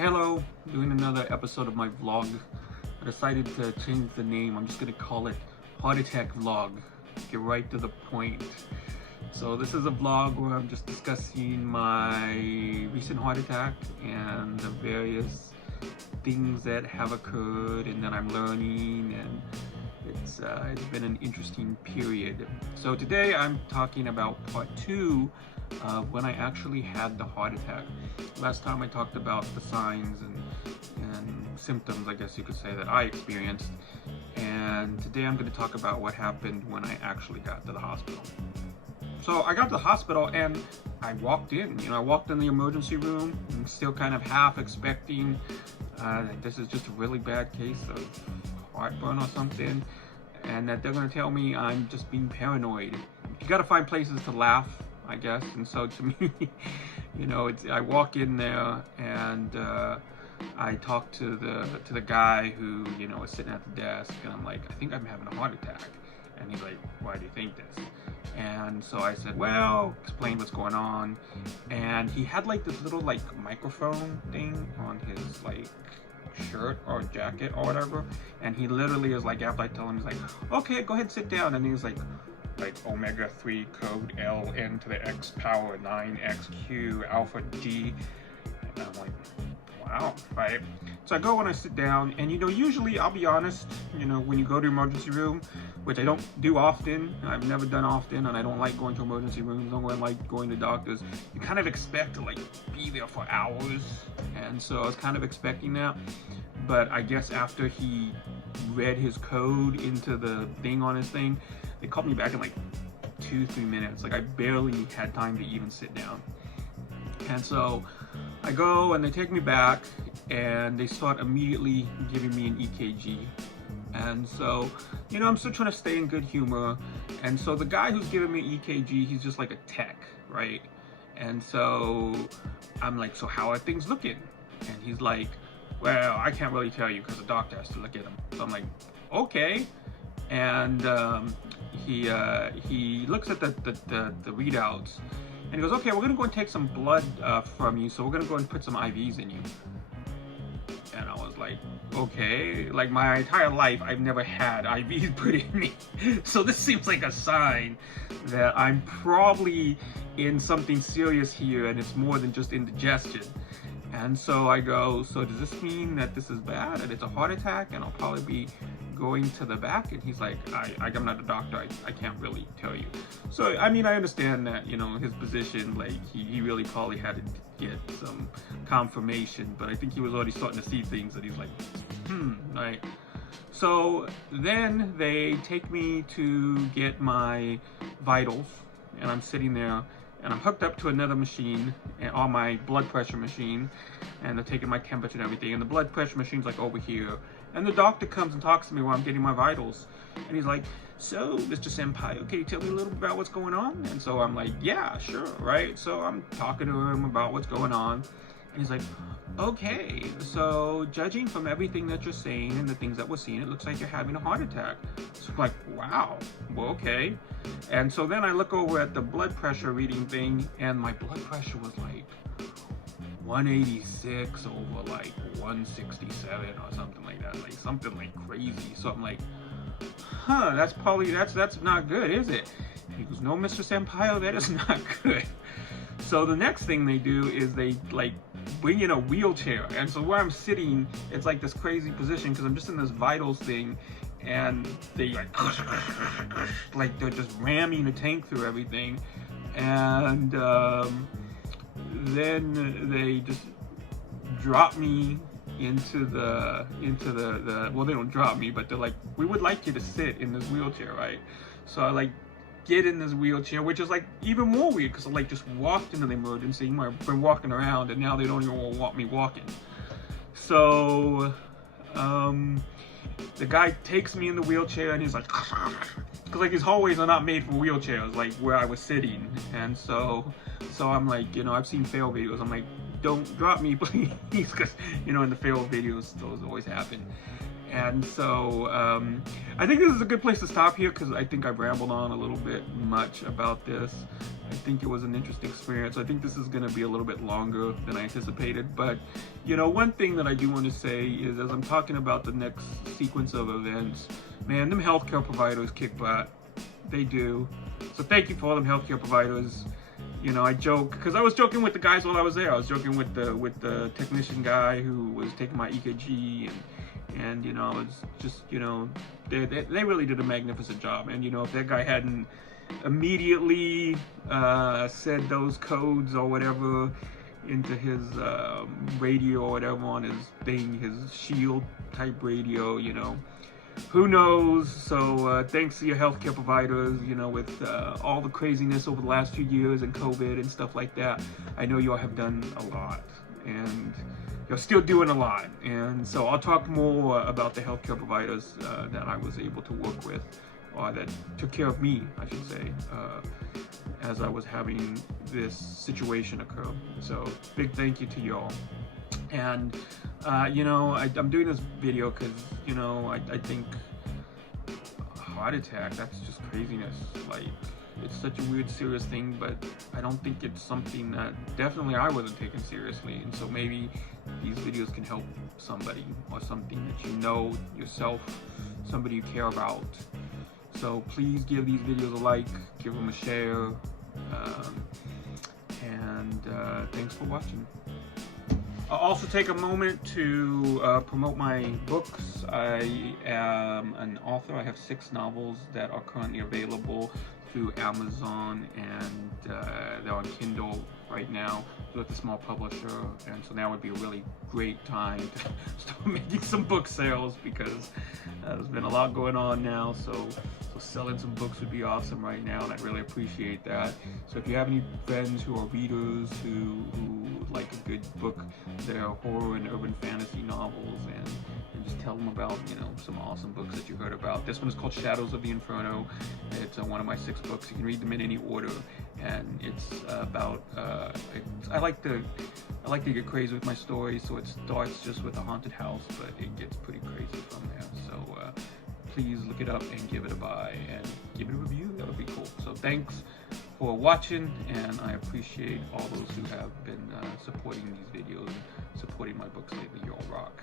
Hello, doing another episode of my vlog. I decided to change the name. I'm just gonna call it Heart Attack Vlog. Get right to the point. So this is a vlog where I'm just discussing my recent heart attack and the various things that have occurred and that I'm learning, and it's been an interesting period. So today I'm talking about part 2 of when I actually had the heart attack. Last time I talked about the signs and symptoms, I guess you could say, that I experienced, and today I'm going to talk about what happened when I actually got to the hospital. So I got to the hospital and I walked in, I walked in the emergency room. I'm still kind of half expecting this is just a really bad case of heartburn or something, and that they're going to tell me I'm just being paranoid. You got to find places to laugh, I guess. And so to me, I walk in there and I talk to the guy who is sitting at the desk, and I'm like, I think I'm having a heart attack. And he's like, why do you think this? And so I said, well, explain what's going on. And he had like this little microphone thing on his shirt or jacket or whatever, and he literally is like, after I tell him, he's like, okay, go ahead, sit down. And he's like omega 3 code L N to the X power 9XQ alpha G. And I'm like, wow, right? So I go and I sit down, and usually, I'll be honest, when you go to emergency room, which I don't do often, I've never done often, and I don't like going to emergency rooms, I don't like going to doctors, you kind of expect to be there for hours, and so I was kind of expecting that. But I guess after he read his code into the thing on his thing, they called me back in 2-3 minutes. I barely had time to even sit down. And so I go and they take me back and they start immediately giving me an EKG. And so, I'm still trying to stay in good humor. And so the guy who's giving me EKG, he's just like a tech, right? And so I'm like, so how are things looking? And he's like, well, I can't really tell you because the doctor has to look at them. So I'm like, okay. And he looks at the readouts, and he goes, okay, we're gonna go and take some blood from you, so we're gonna go and put some IVs in you. And I was like, okay, my entire life I've never had IVs put in me, so this seems like a sign that I'm probably in something serious here, and it's more than just indigestion. And so I go, so does this mean that this is bad and it's a heart attack and I'll probably be going to the back? And he's like, I'm not a doctor, I can't really tell you. So I understand that his position, he really probably had to get some confirmation, but I think he was already starting to see things that he's like, right. So then they take me to get my vitals, and I'm sitting there and I'm hooked up to another machine, on my blood pressure machine, and they're taking my temperature and everything, and the blood pressure machine's over here, and the doctor comes and talks to me while I'm getting my vitals, and he's like, so Mr. Senpai, can you tell me a little bit about what's going on? And so I'm like, yeah, sure, right? So I'm talking to him about what's going on, and he's like, okay, so judging from everything that you're saying and the things that we're seeing, it looks like you're having a heart attack. So I'm like, wow, well, okay. And so then I look over at the blood pressure reading thing, and my blood pressure was 186 over 167 or something like that, something crazy. So I'm like, that's not good, is it? And he goes, no, Mr. Senpai, that is not good. So the next thing they do is they bring in a wheelchair, and so where I'm sitting, it's this crazy position because I'm just in this vitals thing, and they they're just ramming the tank through everything, and then they just drop me into the well, they don't drop me, but they're like, we would like you to sit in this wheelchair, right? So I get in this wheelchair, which is even more weird because I just walked into the emergency. I've been walking around, and now they don't even want me walking. So the guy takes me in the wheelchair, and he's like, because these hallways are not made for wheelchairs, where I was sitting. And so I'm like, I've seen fail videos, I'm like, don't drop me, please, because in the fail videos those always happen. And so I think this is a good place to stop here because I think I've rambled on a little bit much about this. I think it was an interesting experience. I think this is going to be a little bit longer than I anticipated. But, you know, one thing that I do want to say is as I'm talking about the next sequence of events, man, them healthcare providers kick butt. They do. So thank you for all them healthcare providers. You know, I joke because I was joking with the guys while I was there. I was joking with the technician guy who was taking my EKG and you know, it's just, you know, they really did a magnificent job. And you know, if that guy hadn't immediately said those codes or whatever into his radio or whatever on his thing, his Shield type radio, you know, who knows? So thanks to your healthcare providers, you know, with all the craziness over the last few years and COVID and stuff like that, I know you all have done a lot, and you're still doing a lot. And so I'll talk more about the healthcare providers that I was able to work with, or that took care of me, I should say, as I was having this situation occur. So big thank you to y'all. And you know, I'm doing this video because, you know, I think heart attack, that's just craziness. Like, it's such a weird, serious thing, but I don't think it's something that definitely I wasn't taken seriously. And so maybe these videos can help somebody, or something that you know yourself, somebody you care about. So please give these videos a like, give them a share, and thanks for watching. I'll also take a moment to promote my books. I am an author. I have 6 novels that are currently available through Amazon, and they're on Kindle right now with a small publisher. And so now would be a really great time to start making some book sales, because there's been a lot going on now. So selling some books would be awesome right now, and I'd really appreciate that. So if you have any friends who are readers who like a good book, that are horror and urban fantasy novels, and just tell them about, you know, some awesome books that you heard about. This one is called Shadows of the Inferno. It's one of my 6 books. You can read them in any order, and it's about I like to get crazy with my stories, so it starts just with a haunted house, but it gets pretty crazy from there. So please look it up and give it a buy and give it a review. That would be cool. So thanks for watching, and I appreciate all those who have been supporting these videos and supporting my books lately. You all rock.